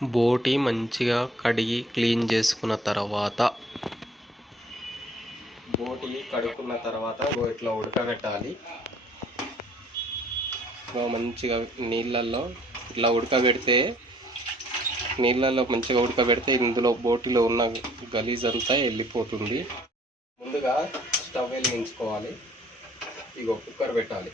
బోటి మంచిగా కడిగి క్లీన్ చేసుకున్న తర్వాత ఇట్లా ఉడకబెట్టాలి. మంచిగా నీళ్ళల్లో మంచిగా ఉడకబెడితే ఇందులో బోటిలో ఉన్న గలీజ్ అంతా వెళ్ళిపోతుంది. ముందుగా స్టవ్ వెలిగించుకోవాలి. కుక్కర్ పెట్టాలి.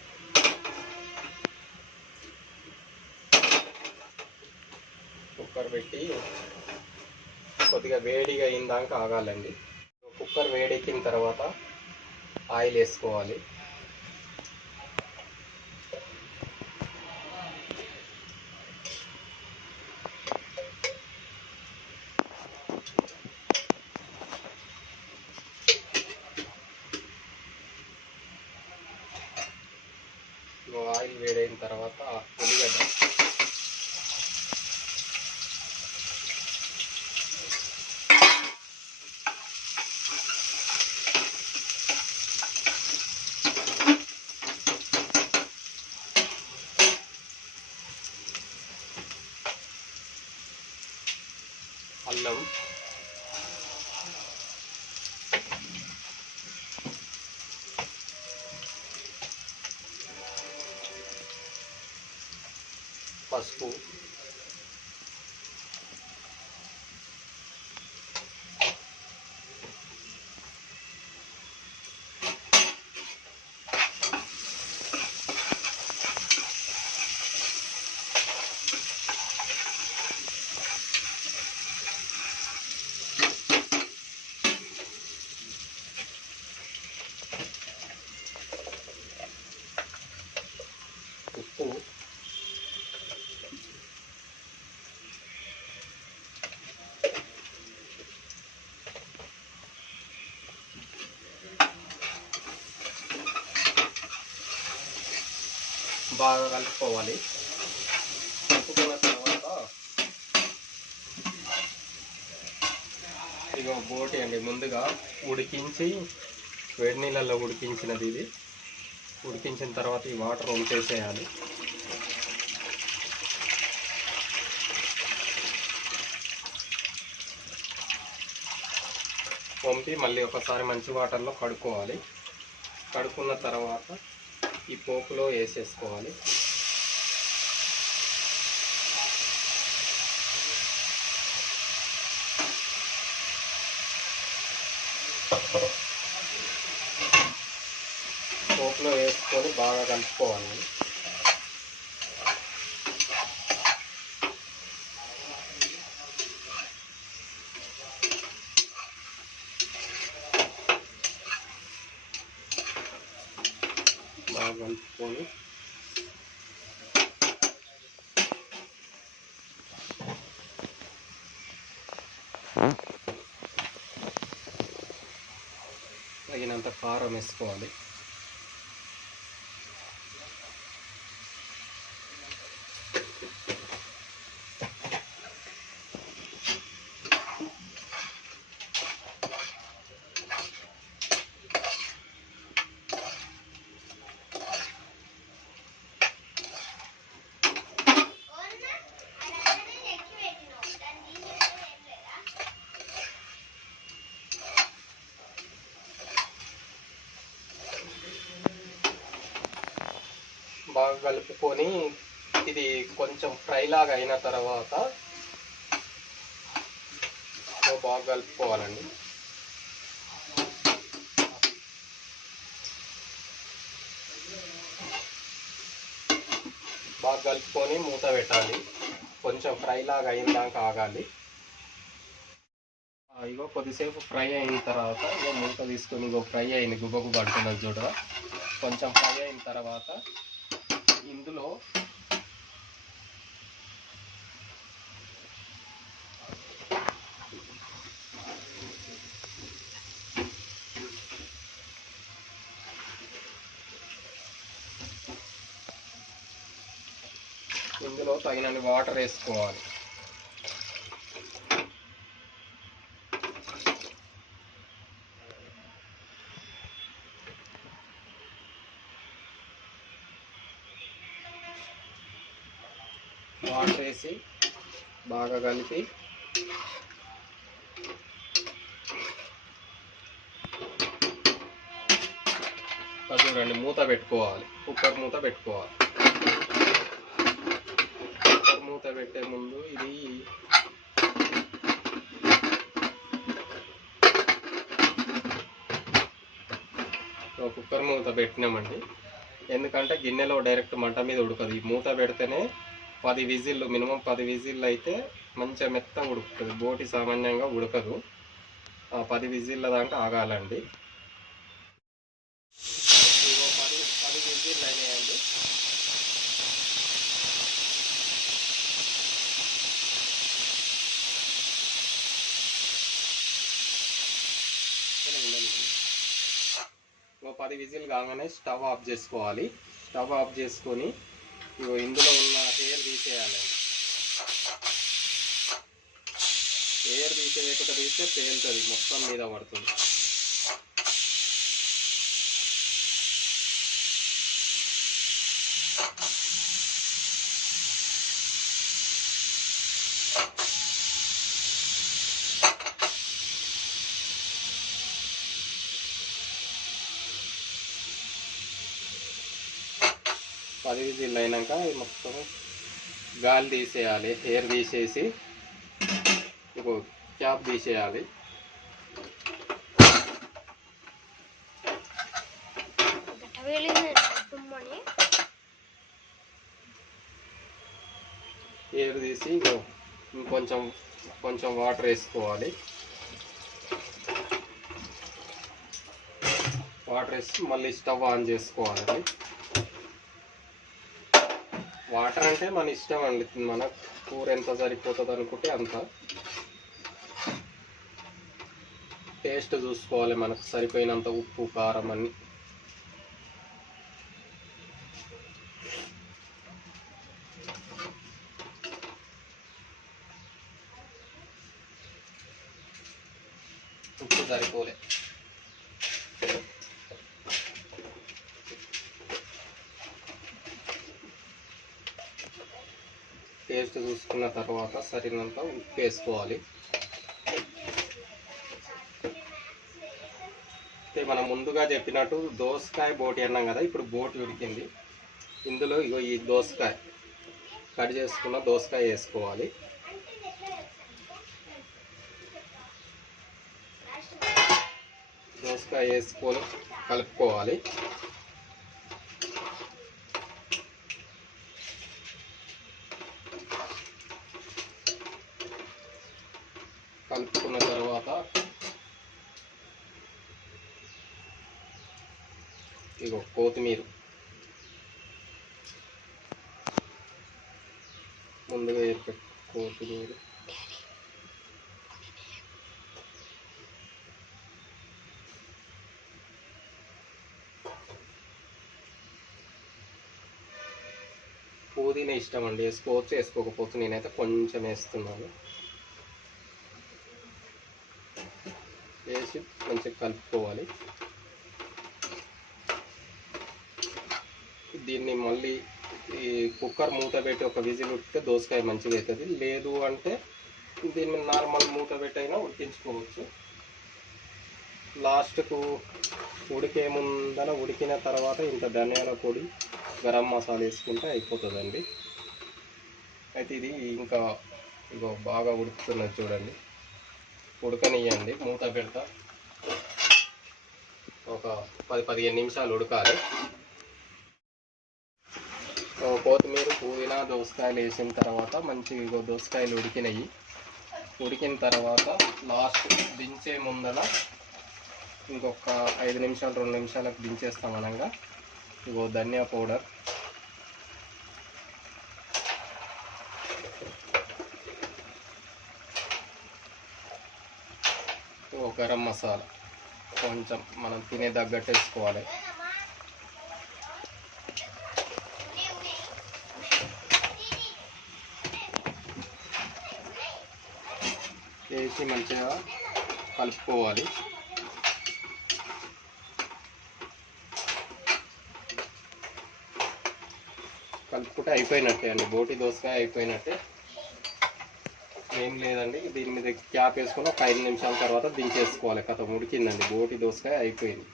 కుక్కర్ పెట్టి కొద్దిగా వేడిగా అయిందాక ఆగాలండి. కుక్కర్ వేడెక్కిన తర్వాత ఆయిల్ వేసుకోవాలి. ఆయిల్ వేడైన తర్వాత ఉల్లిగడ్డ, అల్లం, పసుపు, ఉప్పు, బాగా కలుపుకోవాలి. కలుపుకున్న తర్వాత బోటి అండి ముందుగా ఉడికించి వేడి నీళ్ళల్లో ఉడికించినది. ఇది ఉడికించిన తర్వాత ఈ వాటర్ వంపేసేయాలి. వంపి మళ్ళీ ఒకసారి మంచి వాటర్లో కడుక్కోవాలి. కడుక్కున్న తర్వాత ఈ పోపులో వేసేసుకోవాలి. పోపులో వేసుకొని బాగా కలుపుకోవాలి. బాగా కలుపుకొని తగినంత కారం వేసుకోవాలి. బాగా కలుపుకొని ఇది కొంచెం ఫ్రై లాగా అయిన తర్వాత బాగా కలుపుకోవాలండి. బాగా కలుపుకొని మూత పెట్టాలి. కొంచెం ఫ్రై లాగా అయిందాక ఆగాలి. కొద్దిసేపు ఫ్రై అయిన తర్వాత మూత తీసుకొని ఫ్రై అయింది, గుబ్బకు పడుతున్నది చూడరా. కొంచెం ఫ్రై అయిన తర్వాత ఇందులో తగినన్ని వాటర్ వేసుకోవాలి. వాటర్ వేసి బాగా కలిపి చూడండి మూత పెట్టుకోవాలి. కుక్కర్ మూత పెట్టుకోవాలి. కుక్కర్ మూత పెట్టే ముందు ఇది కుక్కర్ మూత పెట్టినామండి. ఎందుకంటే గిన్నెలో డైరెక్ట్ మంట మీద ఉడకదు. ఈ మూత పెడితేనే 10 విజిల్లు, మినిమం 10 విజిల్లు అయితే మంచిగా మెత్తగా ఉడుకుతుంది. బోటి సామాన్యంగా ఉడకదు. 10 విజిల్ల దాకా ఆగాలండి. 10 విజిల్లు అయినాయండి. ఒక 10 విజిల్ కాగానే స్టవ్ ఆఫ్ చేసుకోవాలి. స్టవ్ ఆఫ్ చేసుకొని ఇందులో ఉన్న ఎయిర్ తీసేయాలండి. ఎయిర్ తీసేయకుండా తీస్తే పేలుతుంది, మొత్తం మీద పడుతుంది. పది విజిల్ అయినాక మొత్తం గాలి తీసేయాలి. ఎయిర్ తీసేసి క్యాప్ తీసేయాలి. ఎయిర్ తీసి కొంచెం వాటర్ వేసుకోవాలి. వాటర్ వేసి మళ్ళీ స్టవ్ ఆన్ చేసుకోవాలి. వాటర్ అంటే మన ఇష్టం అండి, మన కూర ఎంత సరిపోతుంది అనుకుంటే అంత. టేస్ట్ చూసుకోవాలి, మనకు సరిపోయినంత ఉప్పు కారం అన్ని. ఉప్పు సరిపోలే. టేస్ట్ చూసుకున్న తర్వాత సరినంత ఉప్పు వేసుకోవాలి. మనం ముందుగా చెప్పినట్టు దోసకాయ బోటి అన్నాం కదా, ఇప్పుడు బోటి ఉడికింది. ఇందులో ఈ దోసకాయ కట్ చేసుకున్న దోసకాయ వేసుకోవాలి. దోసకాయ వేసుకొని కలుపుకోవాలి. కలుపుకున్న తర్వాత కొత్తిమీర ముందుగా ఏర్పెట్టు. కొత్తిమీర పుదీనా ఇష్టం అండి, వేసుకోవచ్చు, వేసుకోకపోవచ్చు. నేనైతే కొంచెం వేస్తున్నాను. వేసి కొంచెం కలుపుకోవాలి. దీన్ని మళ్ళీ ఈ కుక్కర్ మూత పెట్టి ఒక విజిల్ ఉడికితే దోసకాయ మంచిగా అవుతుంది. లేదు అంటే దీన్ని నార్మల్ మూత పెట్టి అయినా ఉడికించుకోవచ్చు. లాస్ట్కు ఉడికే ముందర ఉడికిన తర్వాత ఇంత ధనియాల పొడి, గరం మసాలా వేసుకుంటే అయిపోతుందండి. అయితే ఇది ఇంకా బాగా ఉడుకుతున్నది చూడండి. ఉడకనియండి, మూత పెడతా. ఒక 10-15 నిమిషాలు ఉడకాలి. కొత్తిమీర, పుదీనా, దోసకాయలు వేసిన తర్వాత మంచిగా దోసకాయలు ఉడికినాయి. ఉడికిన తర్వాత లాస్ట్ దించే ముందర ఇంకొక 5 నిమిషాలు 2 నిమిషాలకు దించేస్తాం. అనగా ధనియా పౌడర్, గరం మసాలా కొంచెం మనం తినే తగ్గట్టు వేసుకోవాలి. వేసి మంచిగా కలుపుకోవాలి. కలుపుకుంటే అయిపోయినట్టే అండి, బోటి దోసకాయ అయిపోయినట్టే. ఏం లేదండి, దీని మీద క్యాప్ వేసుకొని ఒక 5 నిమిషాల తర్వాత దించేసుకోవాలి. కథ ఉడికిందండి, బోటి దోసకాయ అయిపోయింది.